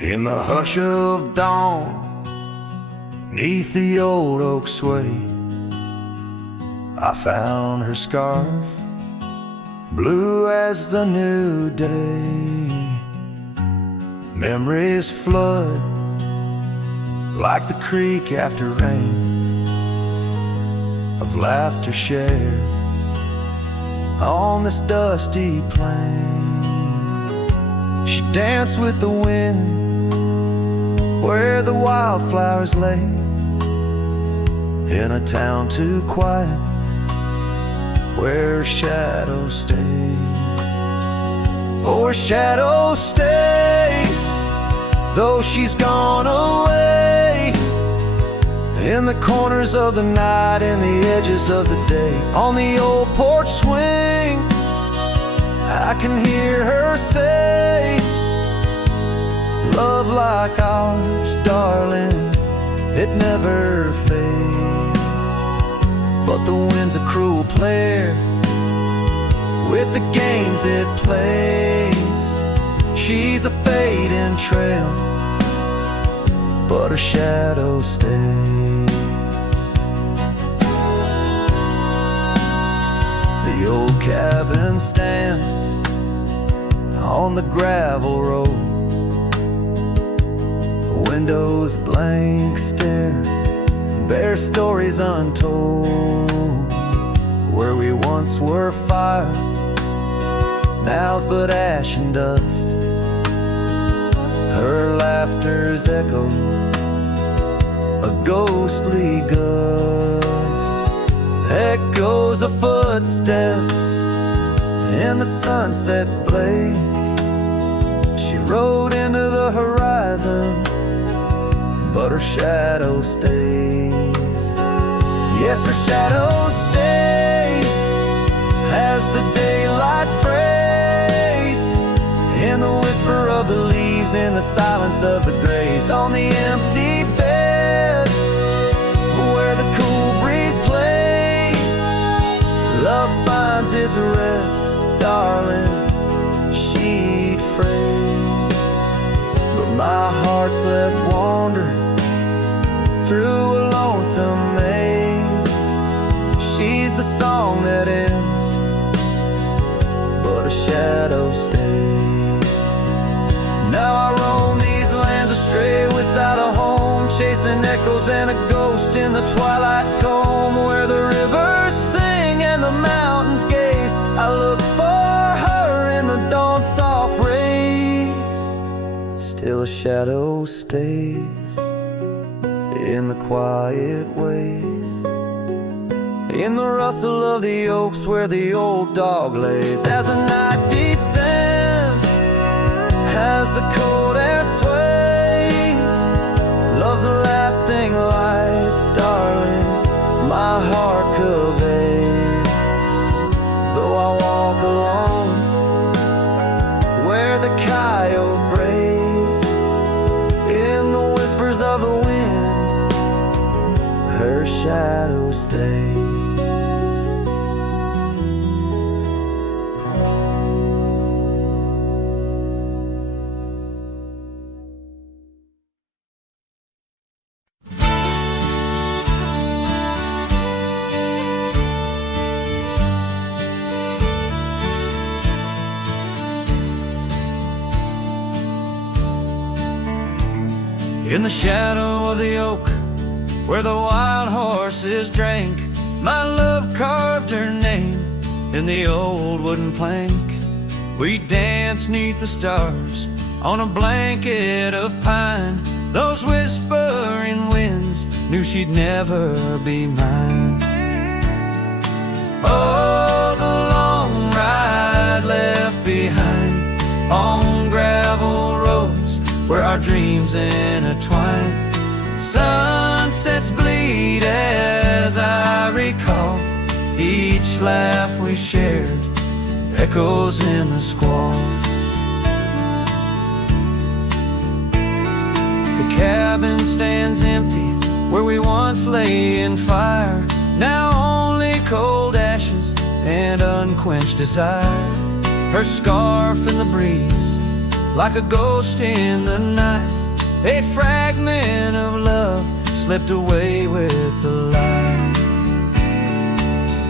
In the hush of dawn, 'neath the old oak sway, I found her scarf, blue as the new day. Memories flood like the creek after rain, of laughter shared on this dusty plain. She danced with the wind where the wildflowers lay, in a town too quiet where shadows stay. Oh, her shadow stays, though she's gone away, in the corners of the night, in the edges of the day. On the old porch swing, I can hear her say, love like ours, darling, it never fades. But the wind's a cruel player with the games it plays. She's a fading trail, but her shadow stays. The old cabin stands on the gravel road, windows blank stare, bare stories untold. Where we once were fire, now's but ash and dust. Her laughter's echo, a ghostly gust. Echoes of footsteps in the sunset's blaze. She rode into the horizon, but her shadow stays. Yes, her shadow stays as the daylight frays, in the whisper of the leaves, in the silence of the graves. On the empty bed where the cool breeze plays, love finds its rest, darling, she'd phrase. But my heart's left wandering through a lonesome maze. She's the song that ends, but a shadow stays. Now I roam these lands astray without a home, chasing echoes and a ghost in the twilight's comb, where the rivers sing and the mountains gaze. I look for her in the dawn's soft rays. Still a shadow stays in the quiet ways, in the rustle of the oaks where the old dog lays. As the night descends, as the cold air sways, love's a lasting light, darling, my heart conveys. Though I walk alone where the coyote brays, in the whispers of the wind, her shadow stays. In the shadow of the oak where the wild horses drank, my love carved her name in the old wooden plank. We danced 'neath the stars on a blanket of pine. Those whispering winds knew she'd never be mine. Oh, the long ride left behind on gravel roads where our dreams intertwine. Sunsets bleed as I recall each laugh we shared, echoes in the squall. The cabin stands empty where we once lay in fire, now only cold ashes and unquenched desire. Her scarf in the breeze like a ghost in the night. A fragment of love slipped away with the light.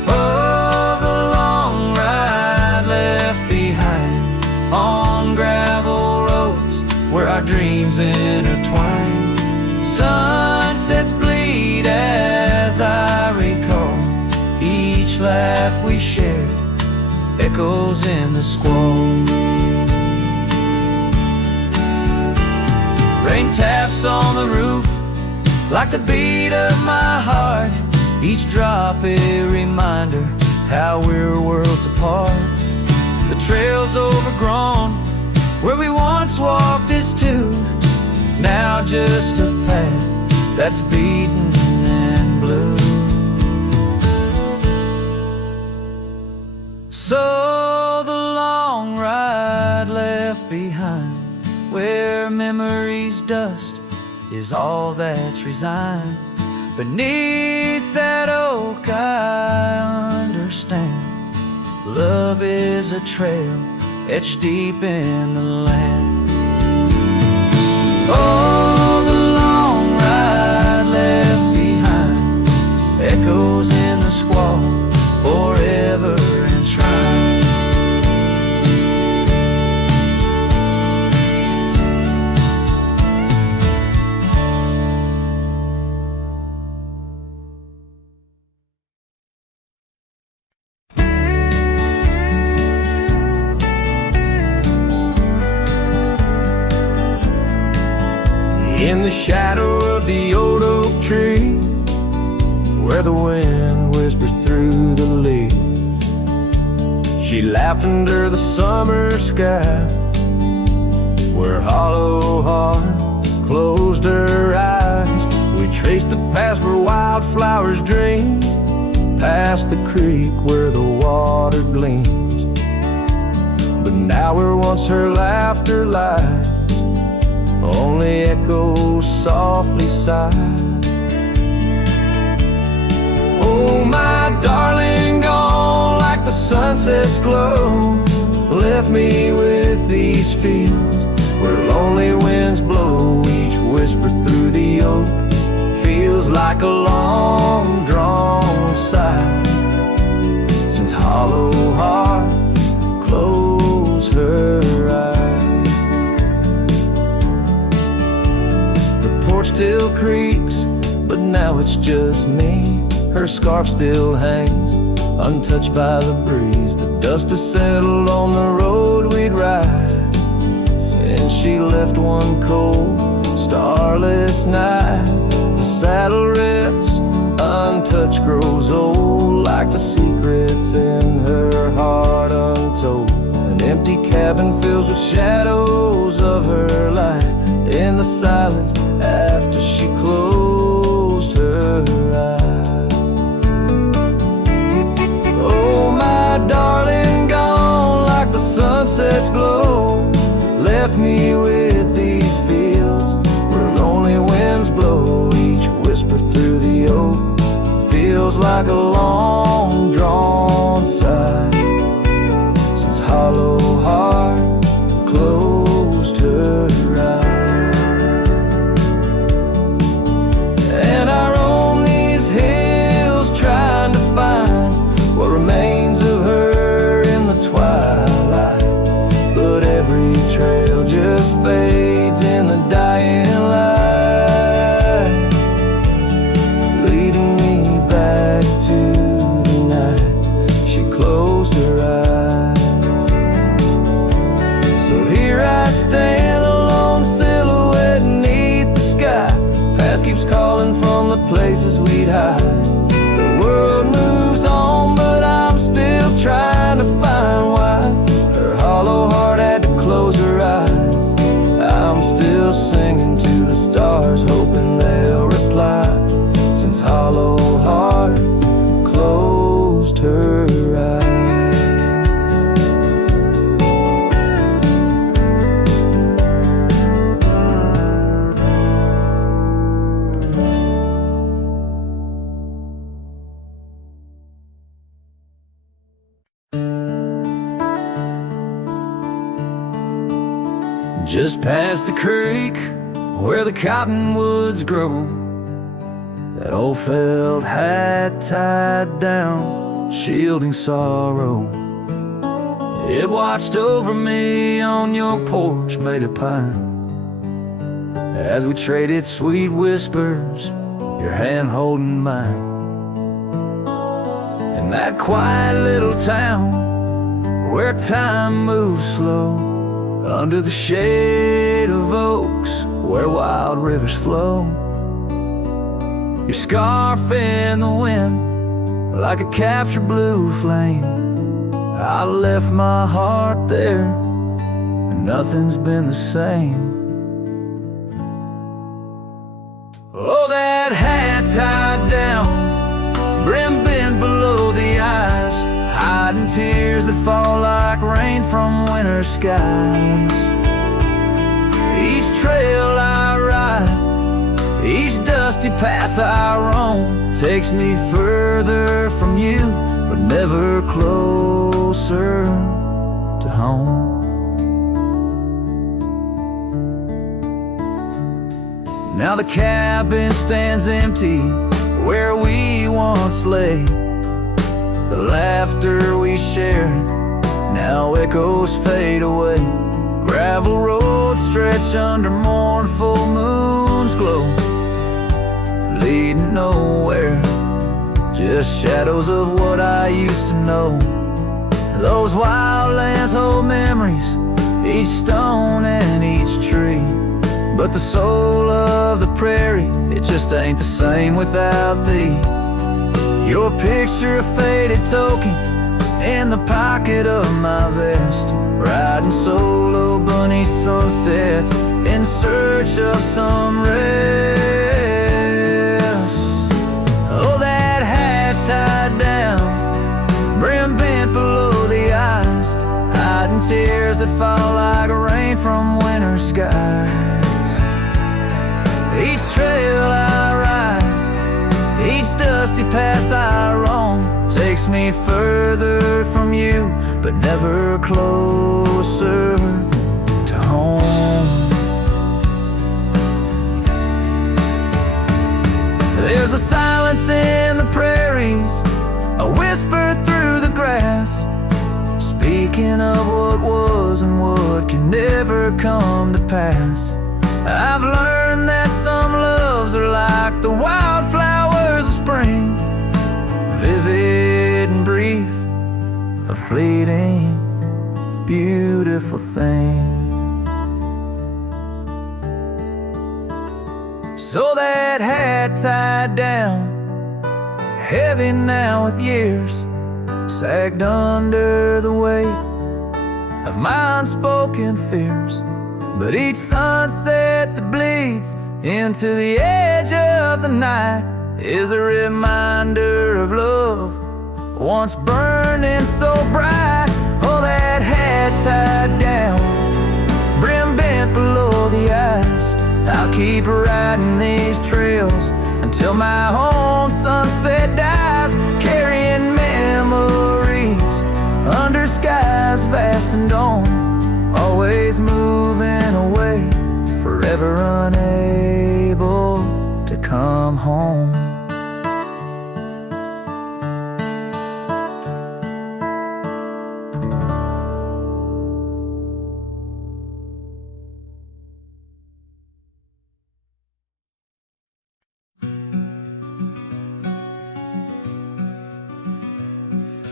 Oh, the long ride left behind on gravel roads where our dreams intertwine. Sunsets bleed as I recall. Each laugh we shared echoes in the squall. Rain taps on the roof like the beat of my heart. Each drop a reminder how we're worlds apart. The trail's overgrown where we once walked as two, now just a path that's beaten and blue. So the long ride left behind, where memory's dust is all that's resigned. Beneath that oak I understand, love is a trail etched deep in the land. Oh, the long ride left behind echoes in the squall, forever enshrined. In the shadow of the old oak tree, where the wind whispers through the leaves, she laughed under the summer sky, where hollow heart closed her eyes. We traced the path where wildflowers dream, past the creek where the water gleams. But now where once her laughter lies, only echoes softly sigh. Oh, my darling, gone like the sunset's glow, left me with these fields where lonely winds blow. Each whisper through the oak feels like a long drawn sigh, since hollow heart closed her eyes. Still creaks, but now it's just me. Her scarf still hangs, untouched by the breeze. The dust has settled on the road we'd ride since she left one cold, starless night. The saddle rests, untouched, grows old, like the secrets in her heart untold. An empty cabin fills with shadows of her light in the silence after she closed her eyes. Oh, my darling, gone like the sunset's glow, left me with these fields where lonely winds blow. Each whisper through the oak feels like a long drawn sigh, since hollow heart closed her eyes. And I roam these hills trying to find what remains of her in the twilight, but every trail just fades in the dying light, leading me back to the night she closed her eyes. So here I stand, a lone silhouette beneath the sky. Past keeps calling from the places we'd hide. The world moves on, but I'm still trying to find why her hollow heart had to close her eyes. I'm still singing to the stars, hoping they'll reply, since hollow heart closed her eyes. Just past the creek where the cottonwoods grow, that old felt hat tied down, shielding sorrow. It watched over me on your porch made of pine, as we traded sweet whispers, your hand holding mine. In that quiet little town where time moves slow, under the shade of oaks where wild rivers flow, your scarf in the wind like a captured blue flame. I left my heart there and nothing's been the same. Oh, that hat tied down, brim bent below the eyes, hiding tears that fall like rain from winter skies. Each trail I ride, each dusty path I roam, takes me further from you, but never closer to home. Now the cabin stands empty where we once lay. The laughter we shared now echoes fade away. Gravel roads stretch under mournful moon's glow, leading nowhere, just shadows of what I used to know. Those wild lands hold memories, each stone and each tree, but the soul of the prairie, it just ain't the same without thee. Your picture, a faded token in the pocket of my vest, riding solo bunny sunsets in search of some rest. Oh, that hat tied down, brim bent below the eyes, hiding tears that fall like rain from winter skies. Each trail I ride, each dusty path I roam, takes me further from you, but never closer to home. There's a silence in the prairies, a whisper through the grass, speaking of what was and what can never come to pass. I've learned that some loves are like the wildflowers of spring, vivid and brief, a fleeting, beautiful thing. So that hat tied down, heavy now with years, sagged under the weight of my unspoken fears. But each sunset that bleeds into the edge of the night is a reminder of love once burning so bright. Oh, that hat tied down, brim bent below the eyes, I'll keep riding these trails until my own sunset dies, carrying memories under skies vast and dawn, always moving away, forever unable to come home.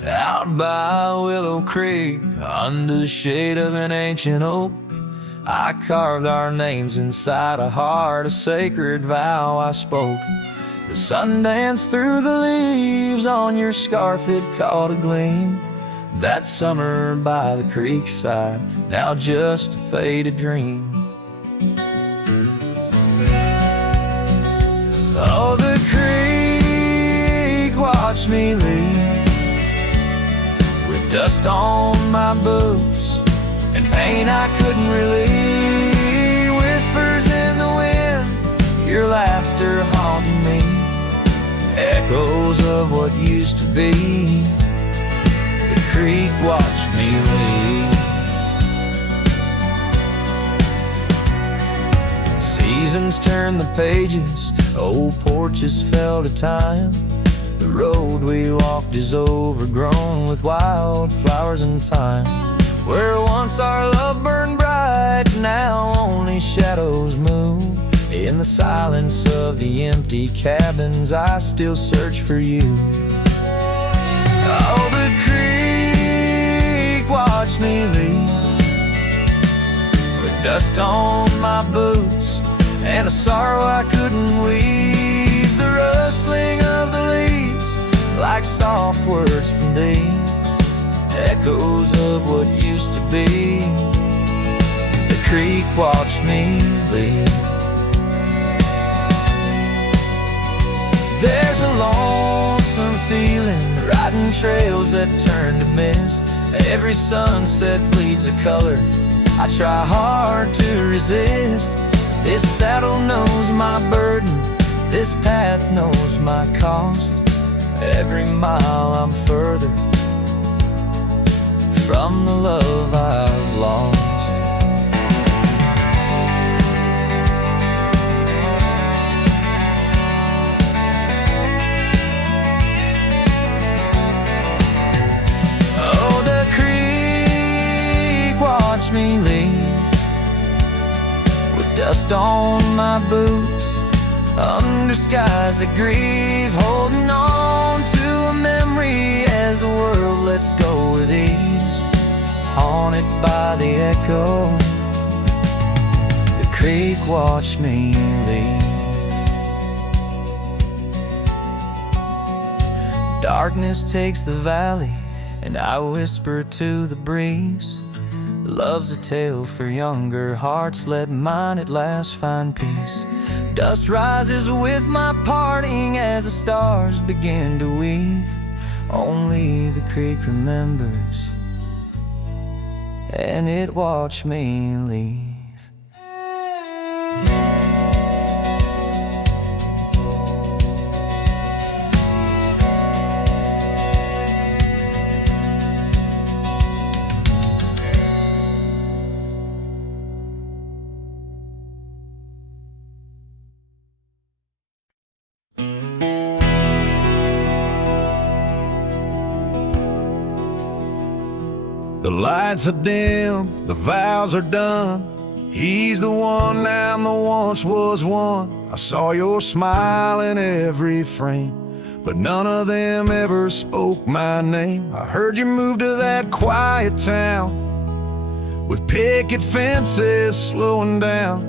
Out by Willow Creek, under the shade of an ancient oak, I carved our names inside a heart, a sacred vow I spoke. The sun danced through the leaves on your scarf, it caught a gleam. That summer by the creek side, now just a faded dream. Oh, the creek watched me leave, with dust on my boots and pain I couldn't relieve. Whispers in the wind, your laughter haunting me, echoes of what used to be. The creek watched me leave. seasons turn the pages, old porches fell to time. The road we walked is overgrown with wildflowers and thyme. Where once our love burned bright, now only shadows move. In the silence of the empty cabins, I still search for you. Oh, the creek watched me leave, with dust on my boots and a sorrow I couldn't weave. The rustling of the leaves, like soft words from thee, echoes of what used to be. The creek watched me leave. There's a lonesome feeling, riding trails that turn to mist. Every sunset bleeds a color I try hard to resist. This saddle knows my burden, this path knows my cost. Every mile I'm further from the love I've lost. Oh, the creek watched me leave, with dust on my boots, under skies that grieve, holding on to a memory as the world lets go with ease, haunted by the echo. The creek watched me leave. Darkness takes the valley, and I whisper to the breeze, love's a tale for younger hearts, let mine at last find peace. Dust rises with my parting as the stars begin to weave. Only the creek remembers, and it watched me leave. The lights are dim, the vows are done. He's the one, now the once was one. I saw your smile in every frame, but none of them ever spoke my name. I heard you moved to that quiet town, with picket fences slowing down.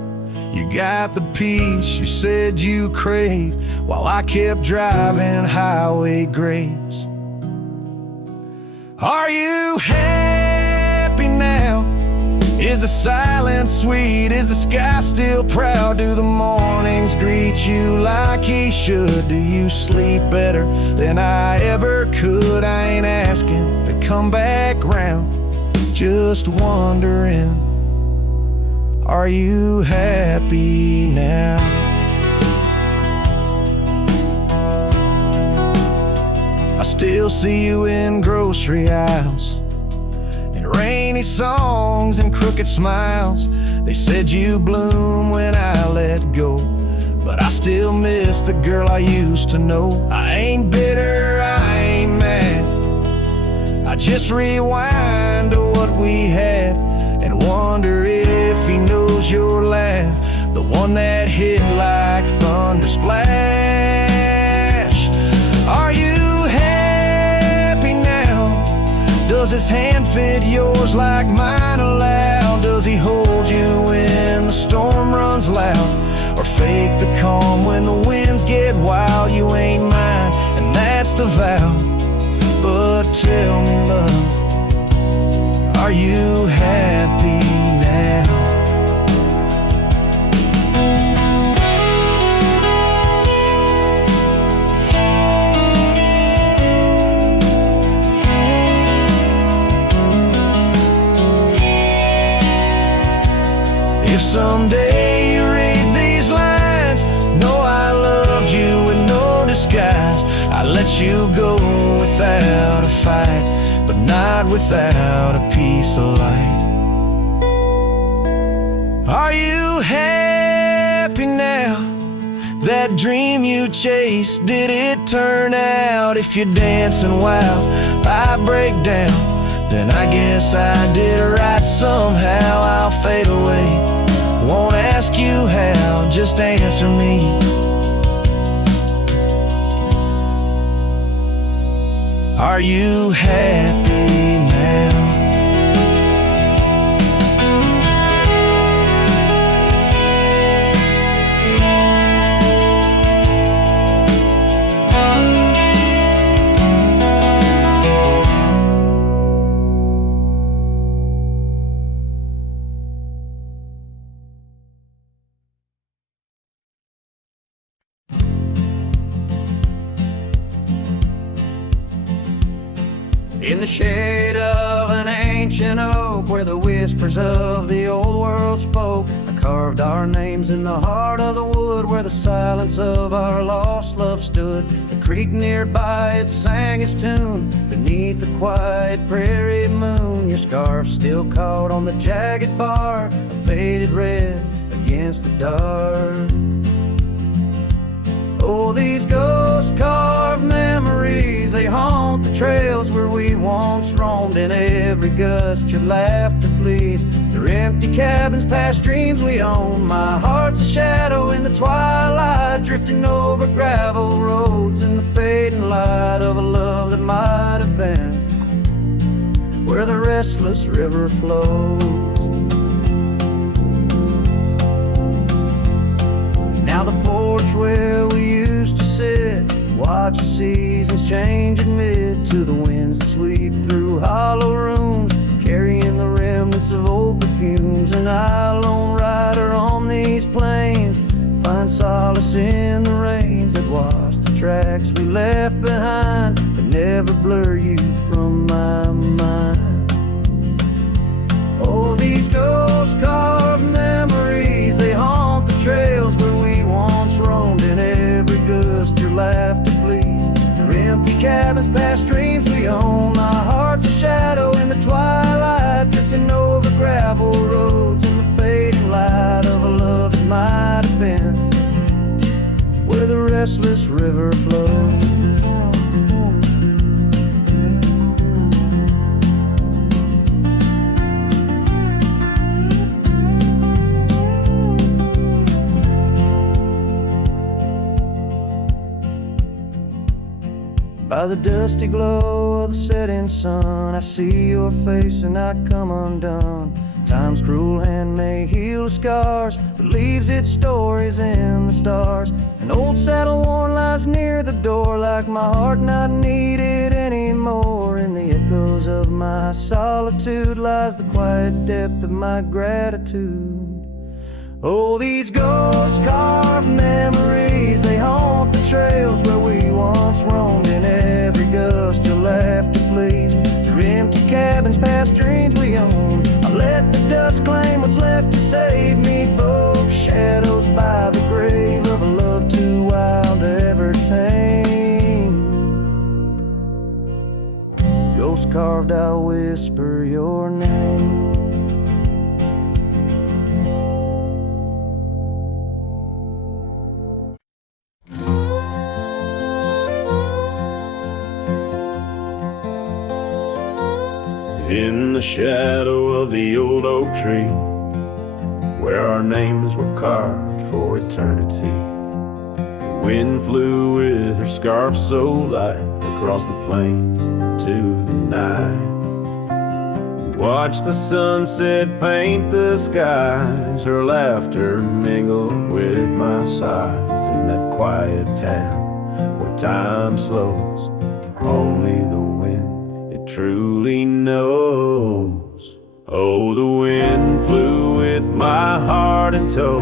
You got the peace you said you craved, while I kept driving highway graves. Are you happy now? Is the silence sweet? Is the sky still proud? Do the mornings greet you like he should? Do you sleep better than I ever could? I ain't asking to come back round, just wondering, are you happy now? I still see you in grocery aisles, in rainy songs and crooked smiles. They said you bloom when I let go, but I still miss the girl I used to know. I ain't bitter, I ain't mad, I just rewind to what we had and wonder if he knows your laugh, the one that hit like thunder splash. Are you happy now? Does his hand fit yours like mine allow? Does he hold you when the storm runs loud, or fake the calm when the winds get wild? You ain't mine, and that's the vow. But tell me, love, are you happy now? If someday you read these lines, know I loved you with no disguise. I let you go without a fight, but not without a piece of light. Are you happy now? that dream you chased, did it turn out? If you're dancing while I break down, then I guess I did right somehow. I'll fade away, won't ask you how, just answer me. Are you happy now? In the shade of an ancient oak, where the whispers of the old world spoke, I carved our names in the heart of the wood, where the silence of our lost love stood. The creek nearby, it sang its tune beneath the quiet prairie moon. Your scarf still caught on the jagged bark, a faded red against the dark. Oh, these ghost-carved memories, they haunt the trails where we once roamed. In every gust your laughter flees. They're empty cabins past dreams we own. My heart's a shadow in the twilight, drifting over gravel roads in the fading light of a love that might have been where the restless river flows. Now the porch where we used to sit, watch the seasons change amid to the winds that sweep through hollow rooms, carrying the remnants of old perfumes. And I, lone rider on these plains, find solace in the rains that wash the tracks we left behind, but never blur you from my mind. Oh, these ghost-carved memories, they haunt the trails where we once roamed. In every gust your laughter flees. Through empty cabins past dreams we own. My heart's a shadow in the twilight, drifting over gravel roads in the fading light of a love that might have been where the restless river flows. By the dusty glow of the setting sun, I see your face and I come undone. Time's cruel hand may heal the scars, but leaves its stories in the stars. An old saddle worn lies near the door, like my heart not needed anymore. In the echoes of my solitude lies the quiet depth of my gratitude. Oh, these ghost-carved memories, they haunt the trails where we once roamed. In every gust your laughter flees. Through empty cabins past dreams we own. I let the dust claim what's left to save me. Folks, shadows by the grave of a love too wild to ever tame. Ghost-carved, I'll whisper your name. In the shadow of the old oak tree, where our names were carved for eternity, the wind flew with her scarf so light across the plains to the night. Watch the sunset paint the skies, her laughter mingled with my sighs. In that quiet town where time slows, only the wind truly knows. Oh, the wind flew with my heart in tow,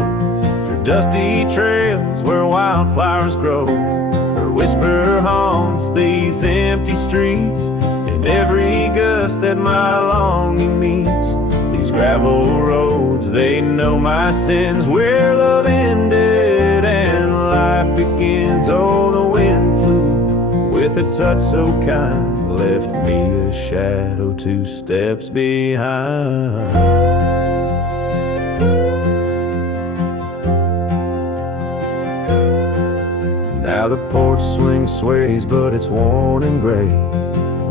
through dusty trails where wildflowers grow. Her whisper haunts these empty streets, in every gust that my longing meets. These gravel roads, they know my sins, where love ended and life begins. Oh, the wind flew with a touch so kind, left me a shadow 2 steps behind. Now the porch swing sways, but it's worn and gray,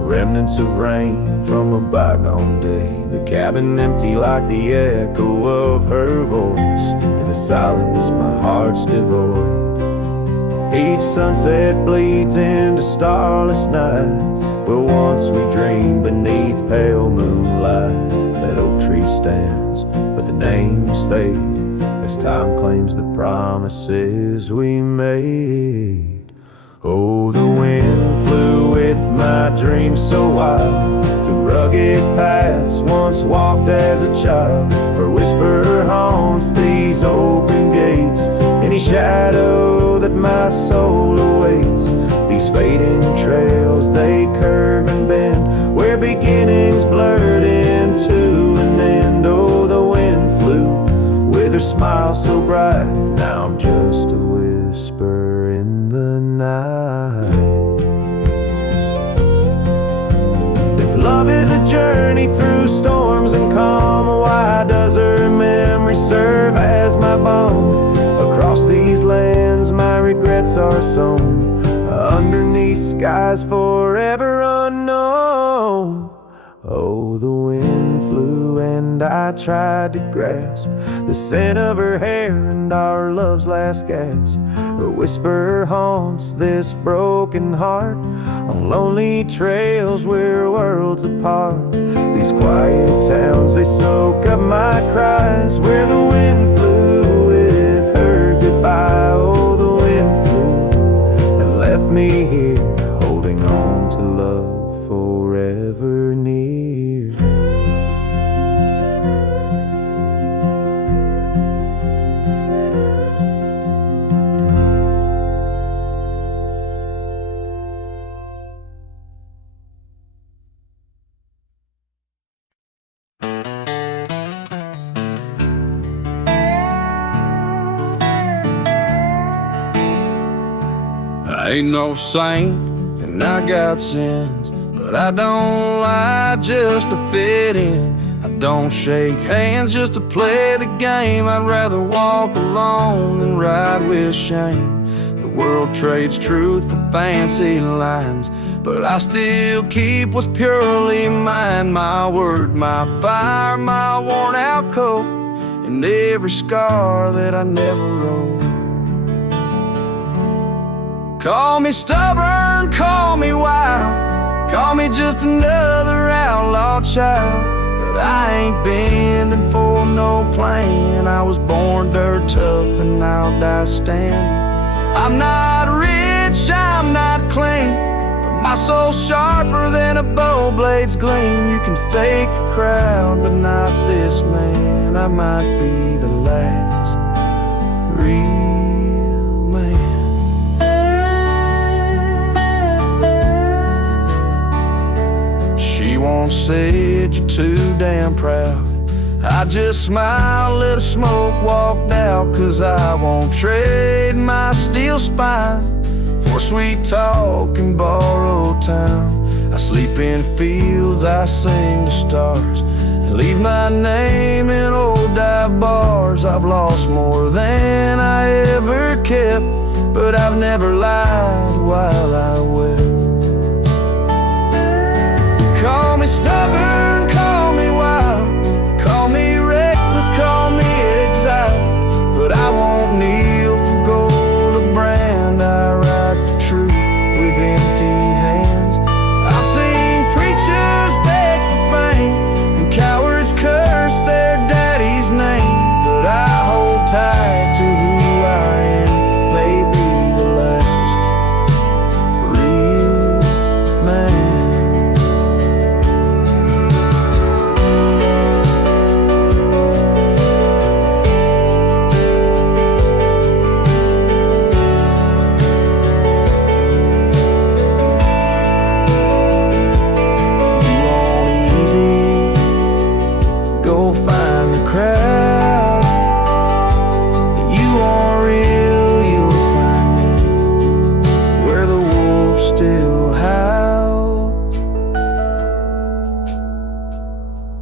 remnants of rain from a bygone day. The cabin empty like the echo of her voice. In the silence my heart's devoid. Each sunset bleeds into starless nights, where once we dreamed beneath pale moonlight. That oak tree stands, but the names fade as time claims the promises we made. Oh, the wind flew with my dreams so wild, through rugged paths once walked as a child. Her whisper haunts these open gates, any shadow that my soul awaits. These fading trails, they curve and bend, where beginnings blurred into an end. Oh, the wind flew with her smile so bright, now I'm just a whisper in the night. If love is a journey through storms and calm, why does her memory serve as my balm? Across these lands my regrets are sown, underneath skies forever unknown. Oh, the wind flew and I tried to grasp the scent of her hair and our love's last gasp. Her whisper haunts this broken heart on lonely trails we're worlds apart. These quiet towns, they soak up my cries, where the wind flew with her goodbye. Oh, the wind flew and left me here, holding on to love forever near. I ain't no saint and I got sins, but I don't lie just to fit in. I don't shake hands just to play the game. I'd rather walk alone than ride with shame. The world trades truth for fancy lines, but I still keep what's purely mine. My word, my fire, my worn out coat, and every scar that I never wrote. Call me stubborn, call me wild, call me just another outlaw child, but I ain't bending for no plan. I was born dirt tough and I'll die standing. I'm not rich, I'm not clean, but my soul's sharper than a bow blade's gleam. You can fake a crowd, but not this man. I might be the last real man. She won't say you're too damn proud. I just smile, let her smoke, walked out, 'cause I won't trade my steel spine for sweet talk and borrowed time. I sleep in fields, I sing to stars, and leave my name in old dive bars. I've lost more than I ever kept, but I've never lied while I wept. Call me stubborn, call me wild, call me reckless, call me exiled, but I won't kneel for gold or brand. I ride for truth with empty hands. I've seen preachers beg for fame and cowards curse their daddy's name, but I hold tight to who I am, maybe the last real man.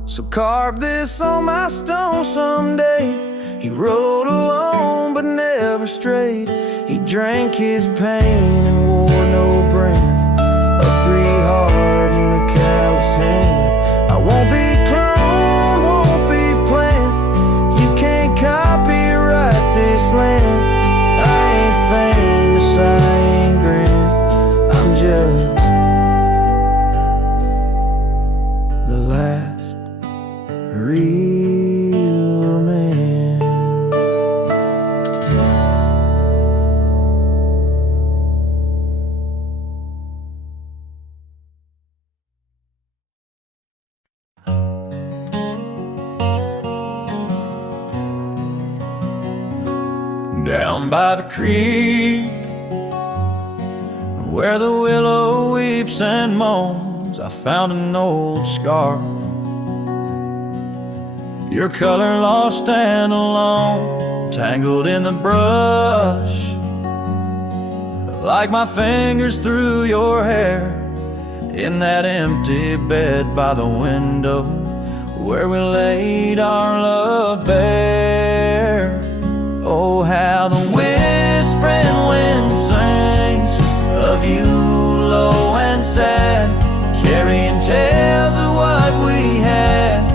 So carve this on my stone someday, He rode alone but never strayed. He drank his pain and wore no brand, a free heart and a callous hand. I won't be cloned, won't be planned. You can't copyright this land. I ain't famous, I ain't grand. I'm just the last real man. Down by the creek, where the willow weeps and moans, I found an old scarf, your color lost and alone, tangled in the brush, like my fingers through your hair, in that empty bed by the window, where we laid our love bare. Oh, how the whispering wind sings of you low and sad, carrying tales of what we had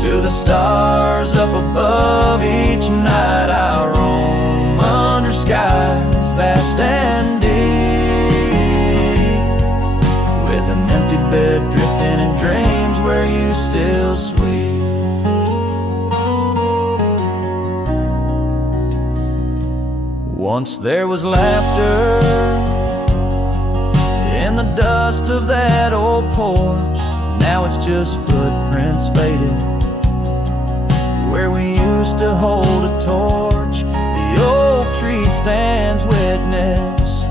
to the stars up above. Each night I roam under skies vast and deep, with an empty bed drifting in dreams where you still sweet. Once there was laughter in the dust of that old porch. Now it's just footprints faded where we used to hold a torch. The oak tree stands witness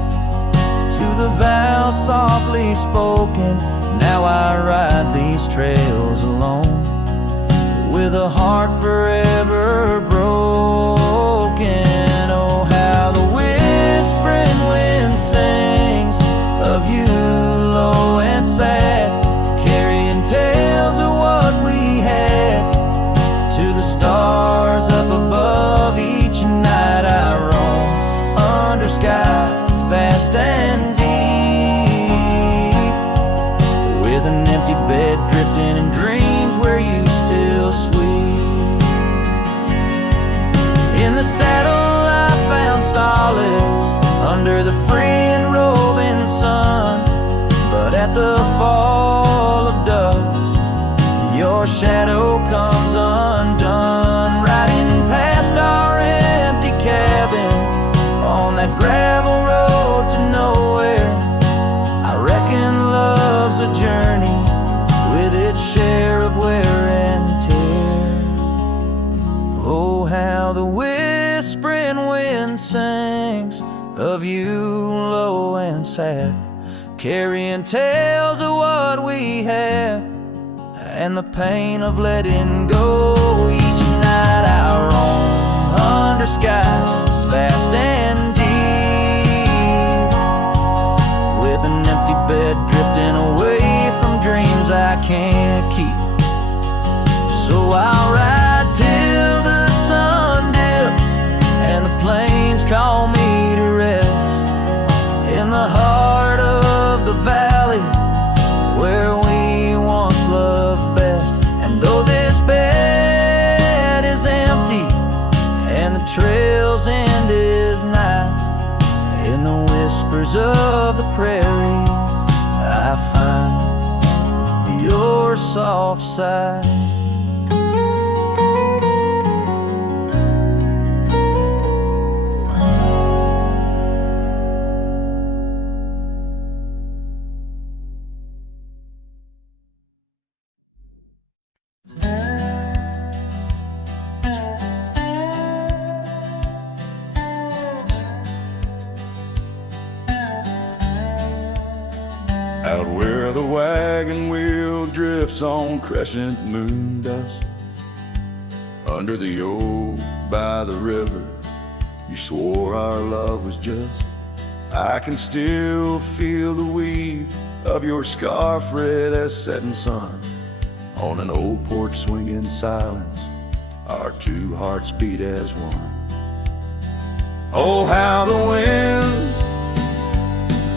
to the vow softly spoken. Now I ride these trails alone with a heart forever broken. Oh, how the whispering wind sings of you low and sad, carrying tales of what we had to the stars up above. Each night I roam under skies vast and deep, with an empty bed drifting in dreams where you still sweet. In the saddle I found solace under the free and roving sun, but at the fall of dusk your shadow comes undone. Riding past our empty cabin on that gravel road to nowhere, I reckon love's a journey with its share of wear and tear. Oh, how the whispering wind sings of you low and sad, carrying tales of what we had and the pain of letting go. Each night I roam under skies vast and deep, with an empty bed drifting away from dreams I can't keep. So I'll ride till the sun dips and the plains call me to rest in the heart of the valley where we once loved best. And though this bed is empty and the trail's end is nigh, in the whispers of the prairie I find your soft sigh. Out where the wagon wheel drifts on crescent moon dust, under the oak by the river, you swore our love was just. I can still feel the weave of your scarf red as setting sun on an old porch swing in silence. our two hearts beat as one. Oh, how the winds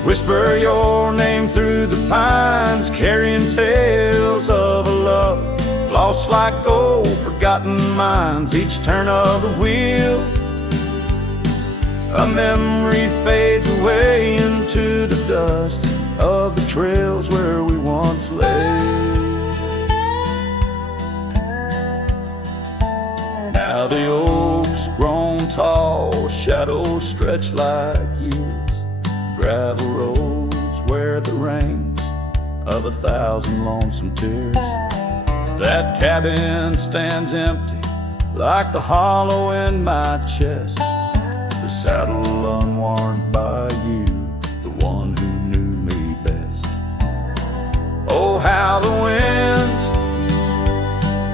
whisper your name through the pines, carrying tales of a love lost like old forgotten mines. Each turn of the wheel, a memory fades away into the dust of the trails where we once lay. Now the oaks grown tall, shadows stretch like years, gravel roads where the rains of 1,000 lonesome tears. That cabin stands empty like the hollow in my chest, the saddle unworn by you, the one who knew me best. Oh, how the winds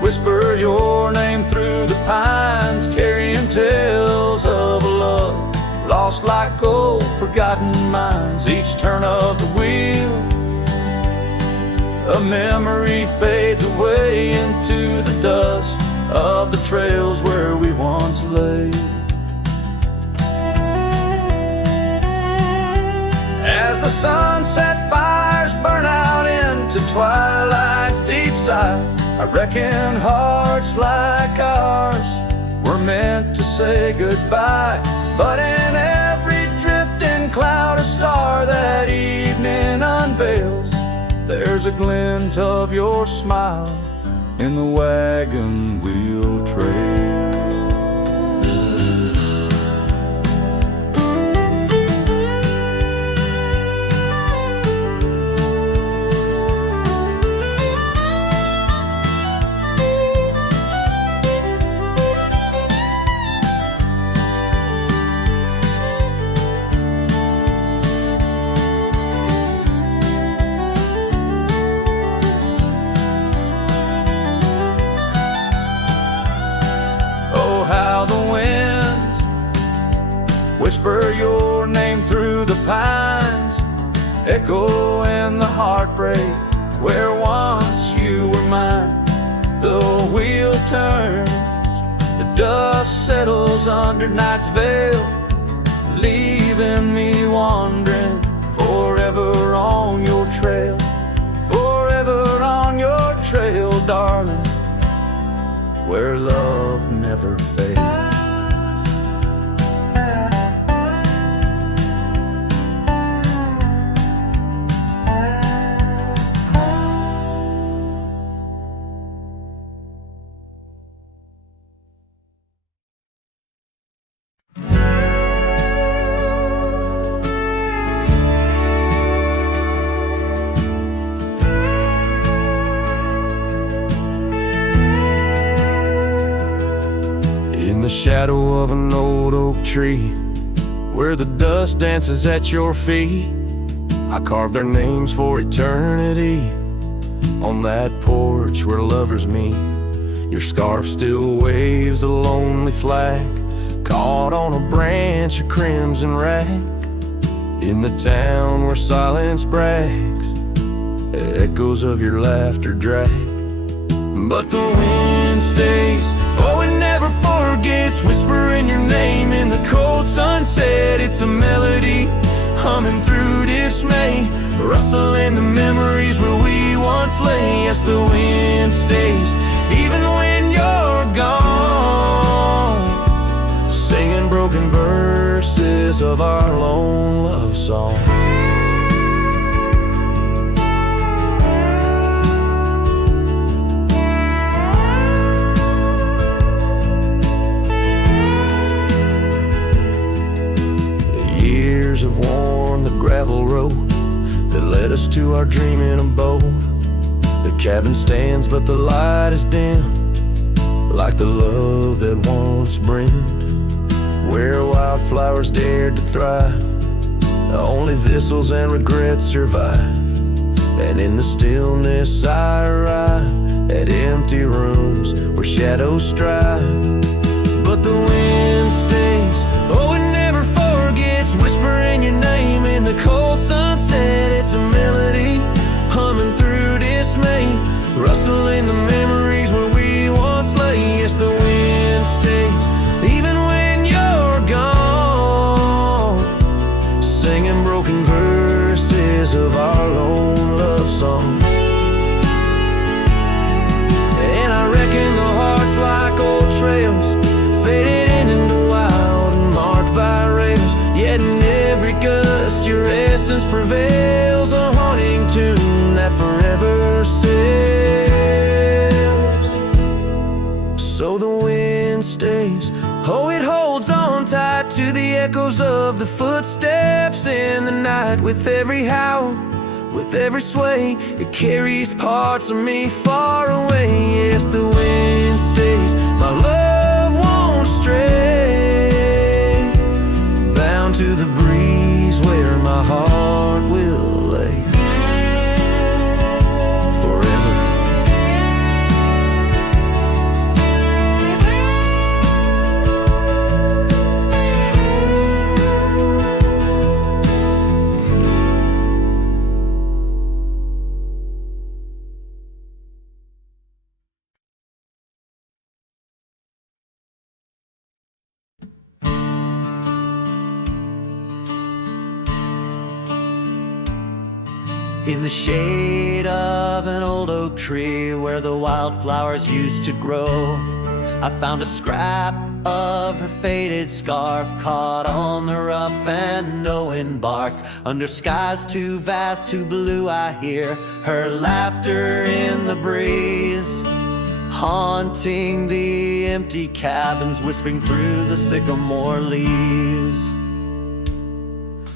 whisper your name through the pines, carrying tales of a love lost like old forgotten mines. Each turn of the wheel, a memory fades away into the dust of the trails where we once lay. As the sunset fires burn out into twilight's deep side, I reckon hearts like ours were meant to say goodbye. But in every drifting cloud, a star that evening unveils, there's a glint of your smile in the wagon wheel trail. How the winds whisper your name through the pines, echo in the heartbreak where once you were mine. The wheel turns, the dust settles under night's veil, leaving me wandering forever on your trail, forever on your trail, darling, where love never fades. The shadow of an old oak tree, where the dust dances at your feet, I carved our names for eternity on that porch where lovers meet. Your scarf still waves a lonely flag, caught on a branch of crimson rag, in the town where silence brags, echoes of your laughter drag. But the wind stays, oh it never forgets, whispering your name in the cold sunset. It's a melody humming through dismay, rustling the memories where we once lay. Yes, the wind stays, even when you're gone, singing broken verses of our lone love song. Have worn the gravel road that led us to our dreaming abode. The cabin stands, but the light is dimmed, like the love that once brimmed, where wildflowers dared to thrive, only thistles and regrets survive. And in the stillness I arrive at empty rooms where shadows strive. But the wind stays, oh it never forgets, whispering your name in the cold sunset. It's a melody humming through dismay, rustling the memories where we once lay. Yes, the wind innocence prevails, a haunting tune that forever sails. So the wind stays, oh, it holds on tight to the echoes of the footsteps in the night. With every howl, with every sway, it carries parts of me far away. Yes, the wind stays, my love won't stray, bound to the breeze where my heart will lay forever. In the shade of an old oak tree where the wildflowers used to grow, I found a scrap of her faded scarf caught on the rough and knowing bark. Under skies too vast, too blue, I hear her laughter in the breeze, haunting the empty cabins, whispering through the sycamore leaves.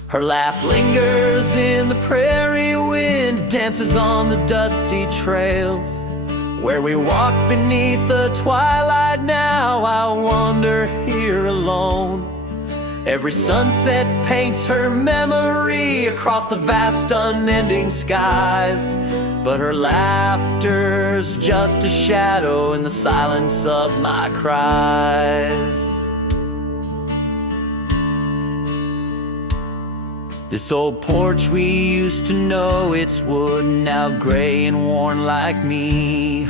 Her laugh lingers in the prairie wind, dances on the dusty trails where we walk beneath the twilight. Now I wander here alone. Every sunset paints her memory across the vast unending skies, but her laughter's just a shadow in the silence of my cries. This old porch we used to know, it's wood now gray and worn like me,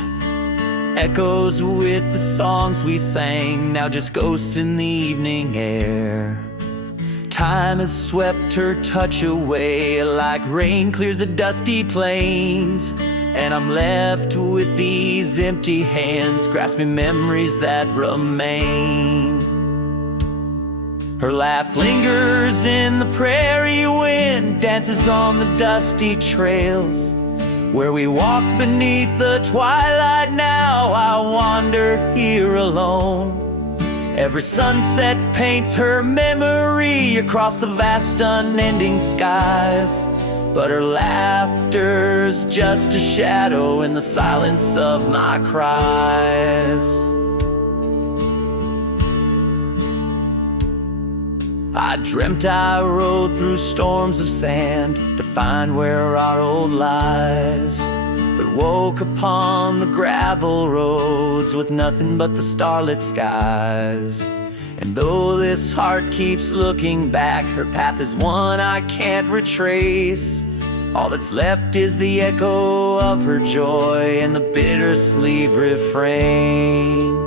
echoes with the songs we sang, now just ghosts in the evening air. Time has swept her touch away like rain clears the dusty plains, and I'm left with these empty hands grasping memories that remain. Her laugh lingers in the prairie wind, dances on the dusty trails where we walk beneath the twilight. Now I wander here alone. Every sunset paints her memory across the vast unending skies, but her laughter's just a shadow in the silence of my cries. I dreamt I rode through storms of sand to find where our old lies, but woke upon the gravel roads with nothing but the starlit skies. And though this heart keeps looking back, her path is one I can't retrace. All that's left is the echo of her joy and the bittersweet refrain.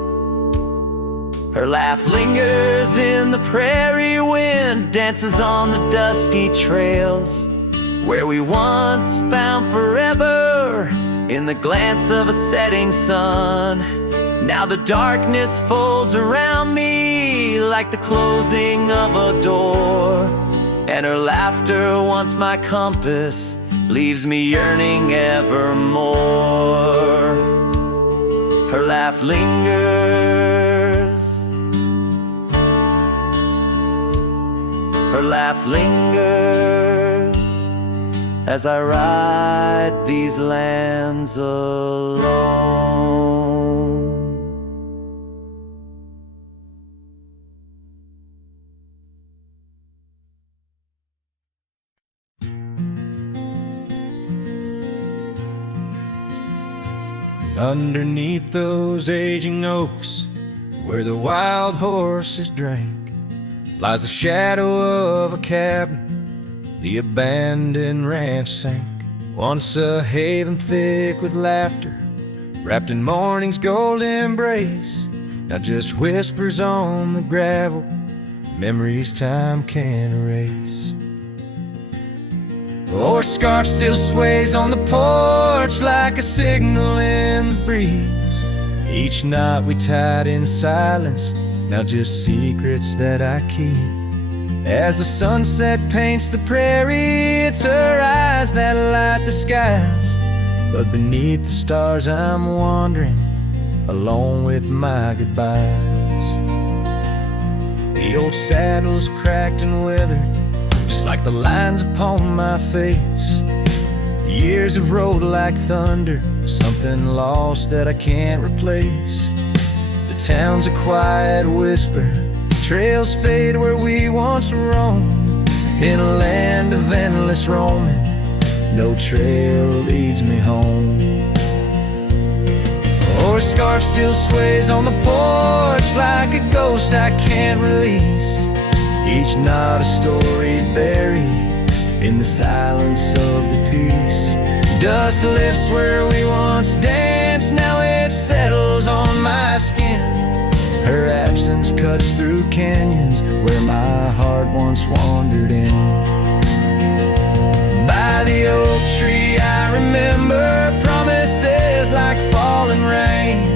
Her laugh lingers in the prairie wind, dances on the dusty trails where we once found forever in the glance of a setting sun. Now the darkness folds around me like the closing of a door, and her laughter, once my compass, leaves me yearning evermore. Her laugh lingers, her laugh lingers as I ride these lands alone. Underneath those aging oaks, where the wild horses drank, lies the shadow of a cabin the abandoned ranch sank. Once a haven thick with laughter, wrapped in morning's gold embrace, now just whispers on the gravel, memories time can't erase. The horse scarf still sways on the porch like a signal in the breeze. Each knot we tied in silence, now just secrets that I keep. As the sunset paints the prairie, it's her eyes that light the skies. But beneath the stars I'm wandering, alone with my goodbyes. The old saddle's cracked and weathered, just like the lines upon my face. Years have rolled like thunder, something lost that I can't replace. The town's a quiet whisper, trails fade where we once roamed. In a land of endless roaming, no trail leads me home. Or a scarf still sways on the porch like a ghost I can't release. Each knot a story buried in the silence of the peace. Dust lifts where we once danced, now it settles on my skin. Her absence cuts through canyons where my heart once wandered in. By the oak tree I remember promises like falling rain.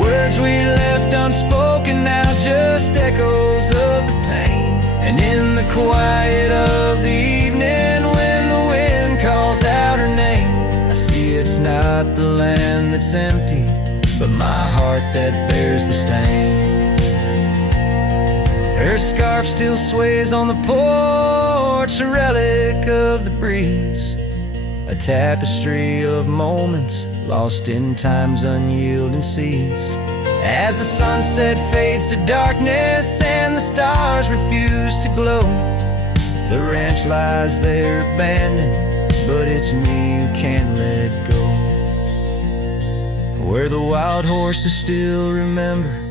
Words we left unspoken, now just echoes of the pain. And in the quiet of the evening, when the wind calls out her name, I see it's not the land that's empty, but my heart that bears the stain. Her scarf still sways on the porch, a relic of the breeze, a tapestry of moments lost in time's unyielding seas. As the sunset fades to darkness and the stars refuse to glow, the ranch lies there abandoned, but it's me who can't let go. Where the wild horses still remember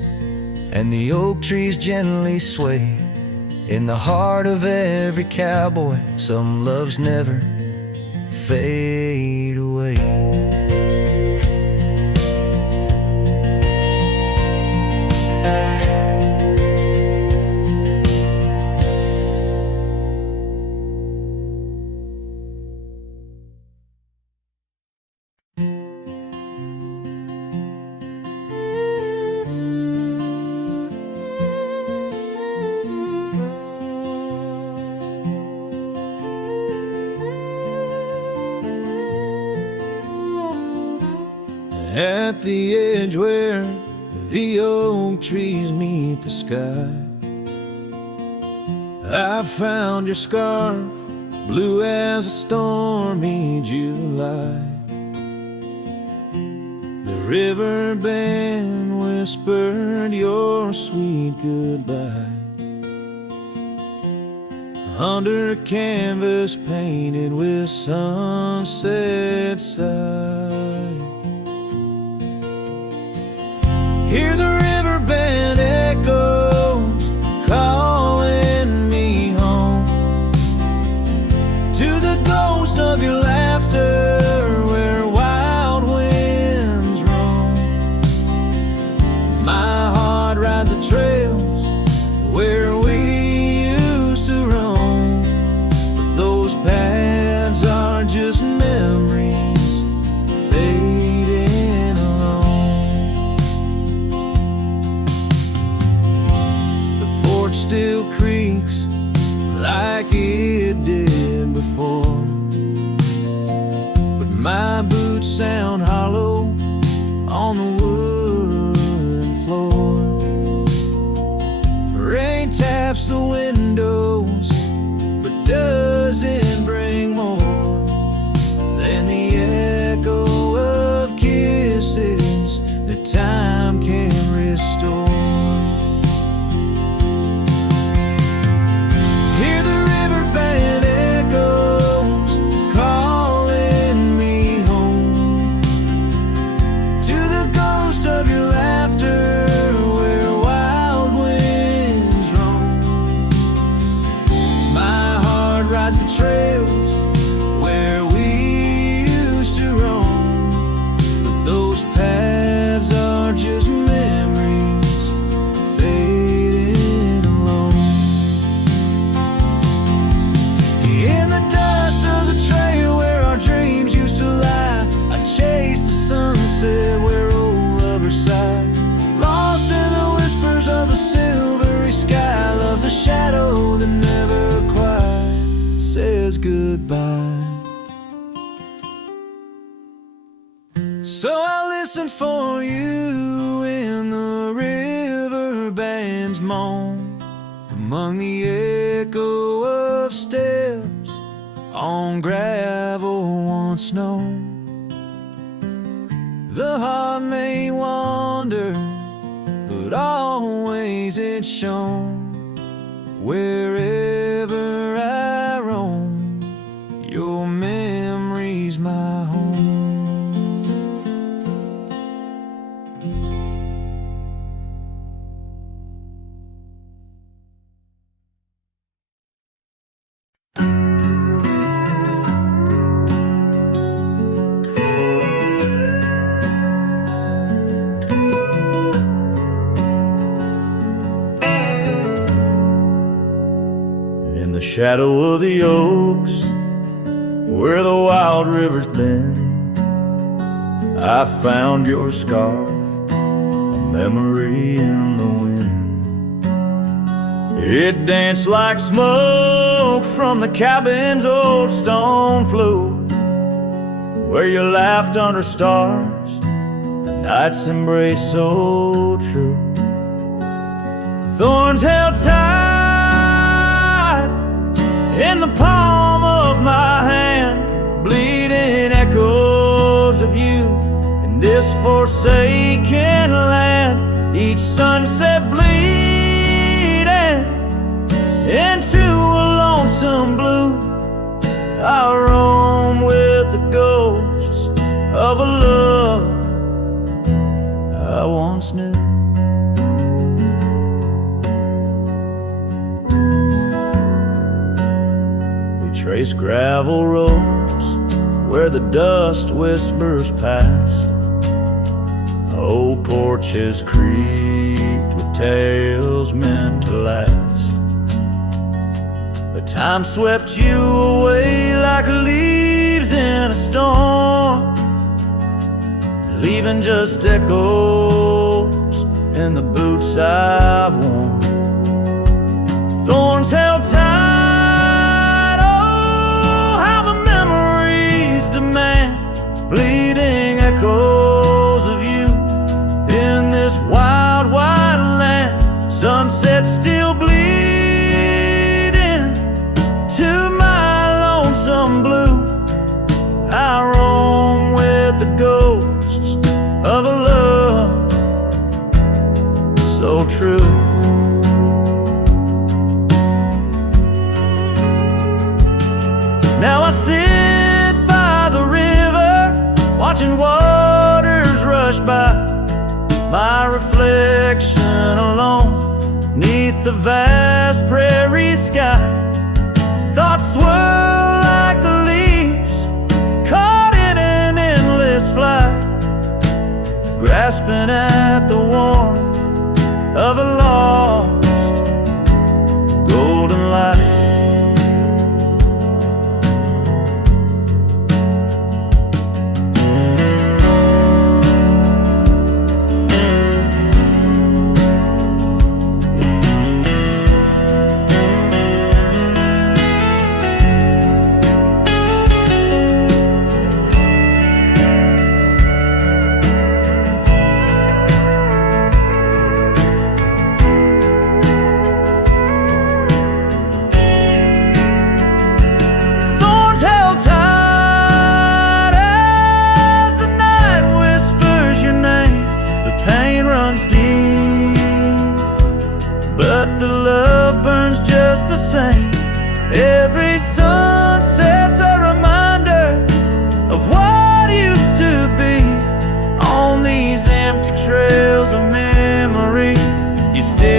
and the oak trees gently sway, in the heart of every cowboy some loves never fade away. At the edge where the oak trees meet the sky, I found your scarf, blue as a stormy July. The river band whispered your sweet goodbye under a canvas painted with sunset side. Hear the riverbed echoes calling me home to the ghost of your laughter where wild winds roam. My heart rides the trails where we used to roam, but those paths are just memories fading alone. The porch still creaks like it did before, but my boots sound hollow on the wooden floor. Rain taps the windows, but doesn't bring more than the echo of kisses that time can restore. Hear the river listen for you in the riverband's moan, among the echo of steps on gravel once known. The heart may wander, but always it's shown. Wherever I roam, your memory's my home. In the shadow of the oaks, where the wild river's bend, I found your scarf, a memory in the wind. It danced like smoke from the cabin's old stone floor, where you laughed under stars, a night's embrace so true. Thorns held tight in the palm of my hand, bleeding echoes of you in this forsaken land. Each sunset bleeding into a lonesome blue. I roam with the ghosts of a love I once knew. Trace gravel roads where the dust whispers past. Old porches creaked with tales meant to last. But time swept you away like leaves in a storm, leaving just echoes in the boots I've worn. Thorns held tight, bleeding echoes of you in this wild, wide land. Sunset still bleeding to my lonesome blue. I roam with the ghosts of a love so true. Now I sit by the river, watching waters rush by, my reflection alone neath the vast prairie sky. Thoughts swirl like the leaves caught in an endless flight, grasping at the warmth of a lost golden light. Just the same, every sunset's a reminder of what used to be. On these empty trails of memory, you still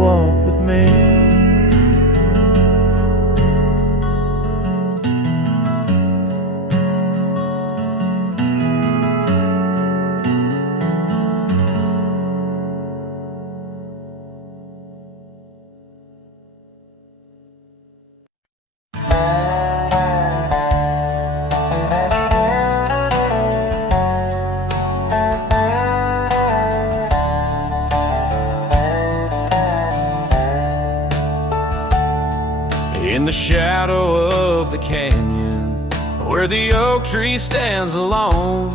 walk with me. In the shadow of the canyon, where the oak tree stands alone,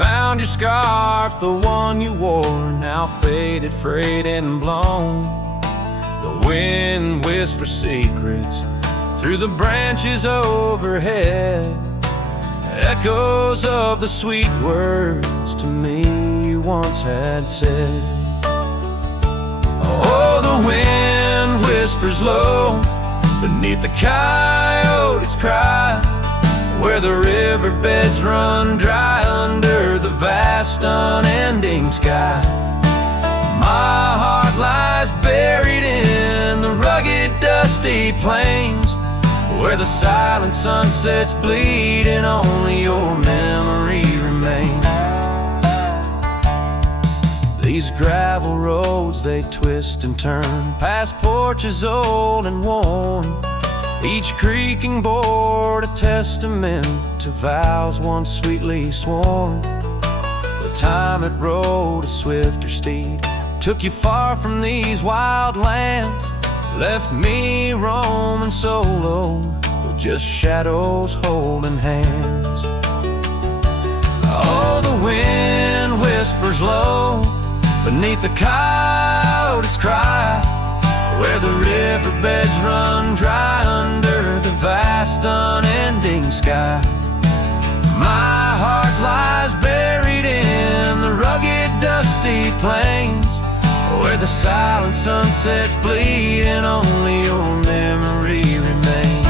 found your scarf, the one you wore, now faded, frayed, and blown. The wind whispers secrets through the branches overhead, echoes of the sweet words to me you once had said. Oh, the wind whispers low beneath the coyote's cry, where the riverbeds run dry under the vast unending sky. My heart lies buried in the rugged dusty plains, where the silent sunsets bleed and only your memory remains. These gravel roads, they twist and turn past porches old and worn, each creaking board a testament to vows once sweetly sworn. The time it rode a swifter steed took you far from these wild lands, left me roaming solo with just shadows holding hands. Oh, the wind whispers low beneath the coyote's cry, where the riverbeds run dry under the vast unending sky. My heart lies buried in the rugged dusty plains, where the silent sunsets bleed and only your memory remains.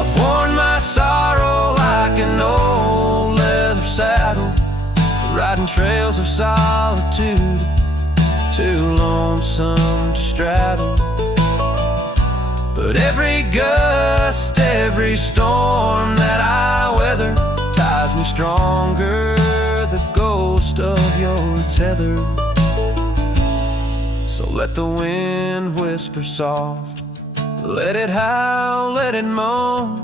I've worn my sorrow like an old leather saddle, riding trails of solitude, too lonesome to straddle. But every gust, every storm that I weather ties me stronger, the ghost of your tether. So let the wind whisper soft, let it howl, let it moan.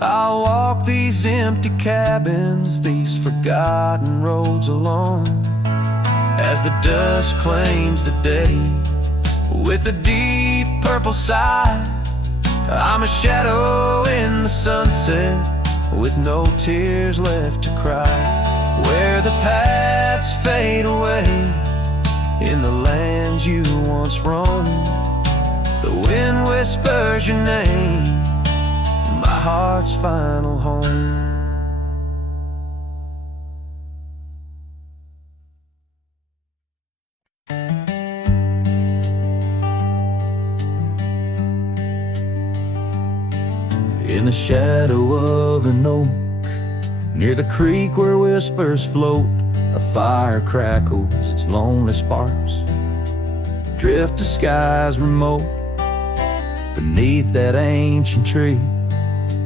I'll walk these empty cabins, these forgotten roads alone, as the dust claims the day with a deep purple sigh. I'm a shadow in the sunset with no tears left to cry, where the paths fade away in the lands you once roamed. The wind whispers your name, my heart's final home. In the shadow of an oak, near the creek where whispers float, a fire crackles its lonely sparks, drift to skies remote. Beneath that ancient tree,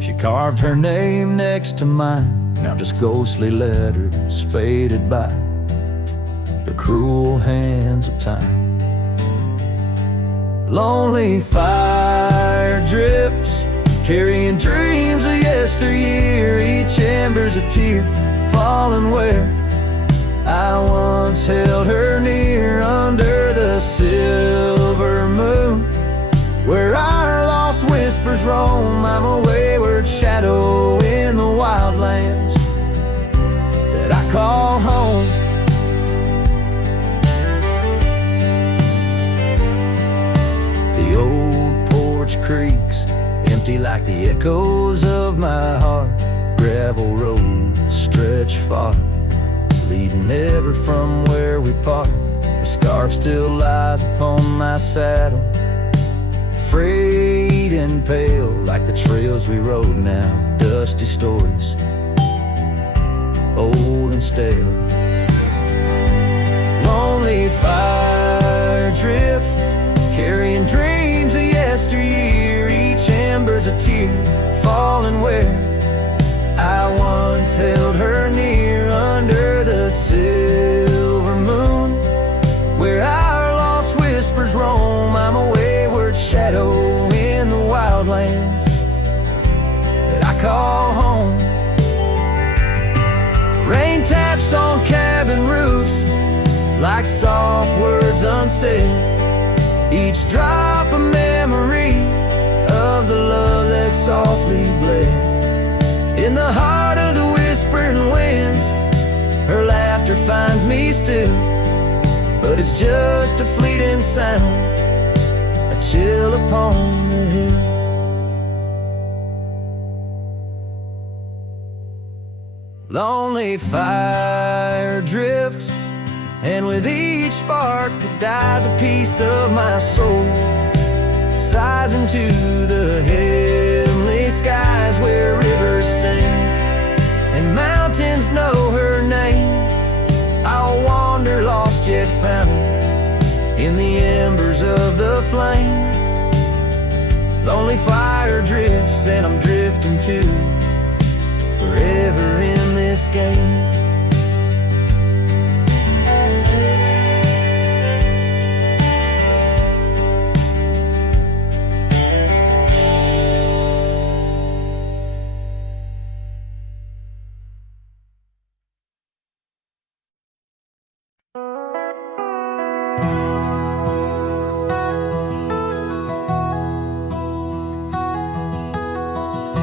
she carved her name next to mine, now just ghostly letters faded by the cruel hands of time. Lonely fire drifts, carrying dreams of yesteryear, each ember's a tear falling where I once held her near, under the silver moon, where our lost whispers roam. I'm a wayward shadow in the wildlands that I call home. The old porch creaks, empty like the echoes of my heart. Gravel roads stretch far, leading ever from where we part. The scarf still lies upon my saddle, frayed and pale like the trails we rode now. Dusty stories, old and stale. Lonely fire drifts, carrying dreams of yesteryear, each ember's a tear falling where I once held her near, under the silver moon, where our lost whispers roam. I'm a wayward shadow in the wildlands that I call home. Rain taps on cabin roofs like soft words unsaid, each drop a memory of the love that softly bled. In the heart of the whispering winds, her laughter finds me still. But it's just a fleeting sound, a chill upon the hill. Lonely fire drifts, and with each spark that dies a piece of my soul sighs into the heavenly skies where rivers sing and mountains know her name. I'll wander lost yet found in the embers of the flame. Lonely fire drifts and I'm drifting too, forever in this game.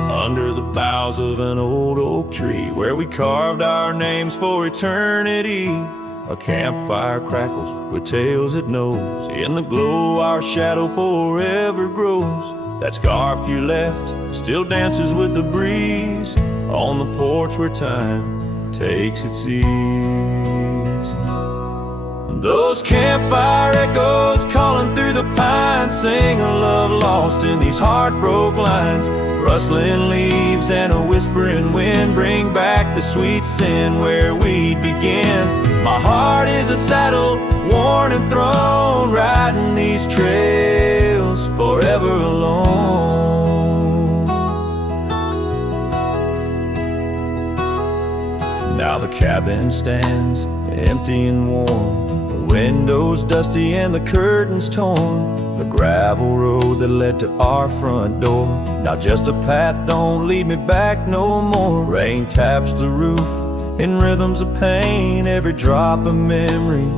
Under the boughs of an old oak tree, where we carved our names for eternity, a campfire crackles with tales it knows. In the glow our shadow forever grows. That scarf you left still dances with the breeze on the porch where time takes its ease. Those campfire echoes calling through the pines sing a love lost in these heartbroken lines. Rustling leaves and a whispering wind bring back the sweet sin where we'd begin. My heart is a saddle, worn and thrown, riding these trails forever alone. Now the cabin stands empty and warm, the windows dusty and the curtains torn. The gravel road that led to our front door, now just a path, don't lead me back no more. Rain taps the roof in rhythms of pain, every drop a memory,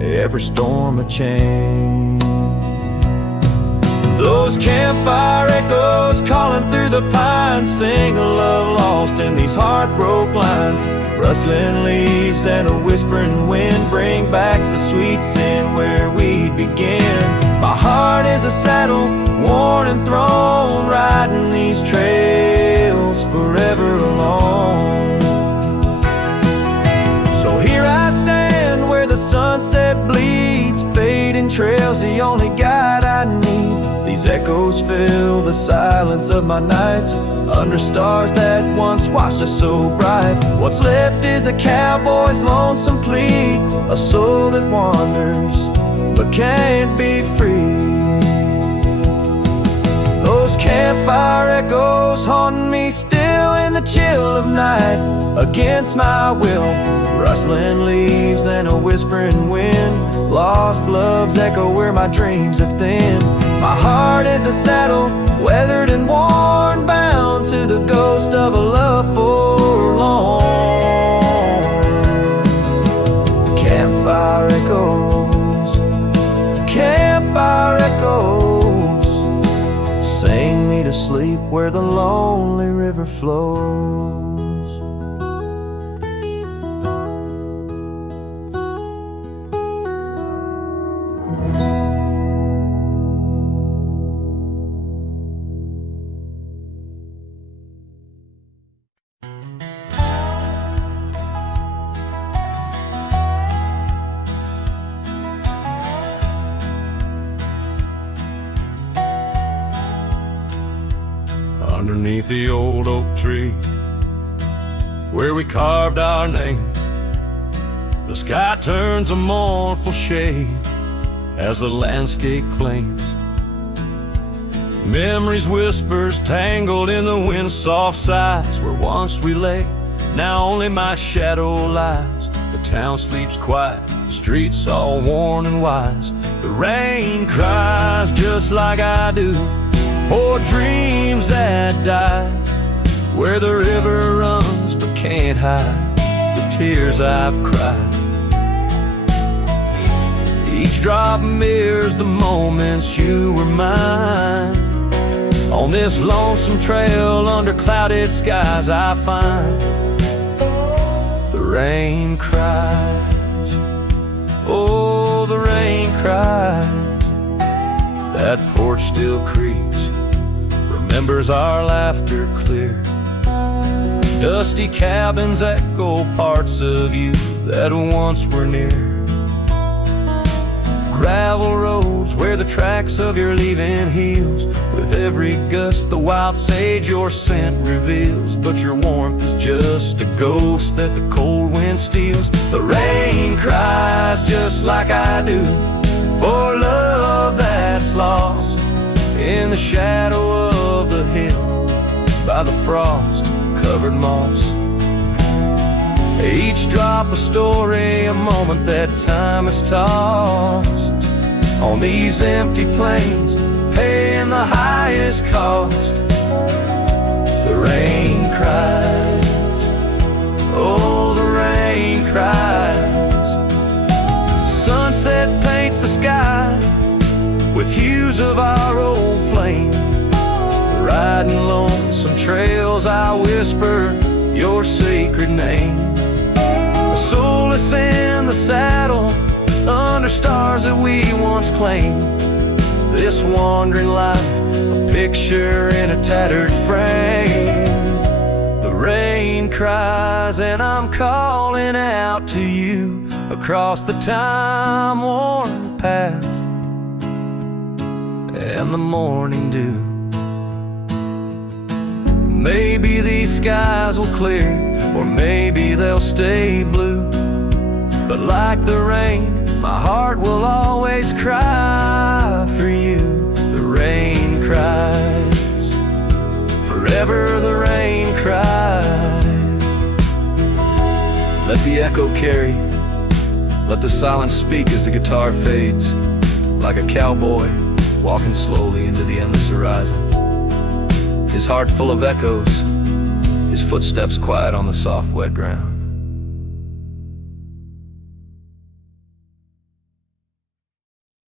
every storm a change. Those campfire echoes calling through the pines sing a love lost in these heartbroken lines. Rustling leaves and a whispering wind bring back the sweet sin where we'd begin. My heart is a saddle, worn and thrown, riding these trails forever alone. So here I stand where the sunset bleeds, fading trails the only guide I need. These echoes fill the silence of my nights, under stars that once watched us so bright. What's left is a cowboy's lonesome plea, a soul that wanders but can't be free. Those campfire echoes haunting me still in the chill of night, against my will. Rustling leaves and a whispering wind, lost love's echo where my dreams have thinned. My heart is a saddle, weathered and worn, bound to the ghost of a love forlorn. Campfire echoes, campfire echoes, sing me to sleep where the lonely river flows. Underneath the old oak tree, where we carved our names, the sky turns a mournful shade as the landscape claims. Memories whispers tangled in the wind's soft sighs, where once we lay, now only my shadow lies. The town sleeps quiet, the streets all worn and wise. The rain cries just like I do for dreams that die, where the river runs but can't hide the tears I've cried. Each drop mirrors the moments you were mine, On this lonesome trail under clouded skies, I find the rain cries. Oh, the rain cries. That porch still creaks, remembers our laughter clear. Dusty cabins echo parts of you that once were near. Gravel roads where the tracks of your leaving heals. With every gust the wild sage your scent reveals. But your warmth is just a ghost that the cold wind steals. The rain cries just like I do for love that's lost in the shadow of the hill by the frost-covered moss. Each drop a story, a moment that time has tossed on these empty plains, paying the highest cost. The rain cries. Oh, the rain cries. Sunset paints the sky with hues of our old flame. Riding lonesome trails, I whisper your sacred name. Soulless in the saddle, under stars that we once claimed. This wandering life, a picture in a tattered frame. The rain cries and I'm calling out to you across the time-worn paths and the morning dew. Maybe these skies will clear, or maybe they'll stay blue. But like the rain, my heart will always cry for you. The rain cries. Forever the rain cries. Let the echo carry. Let the silence speak as the guitar fades. Like a cowboy walking slowly into the endless horizon. His heart full of echoes, his footsteps quiet on the soft wet ground.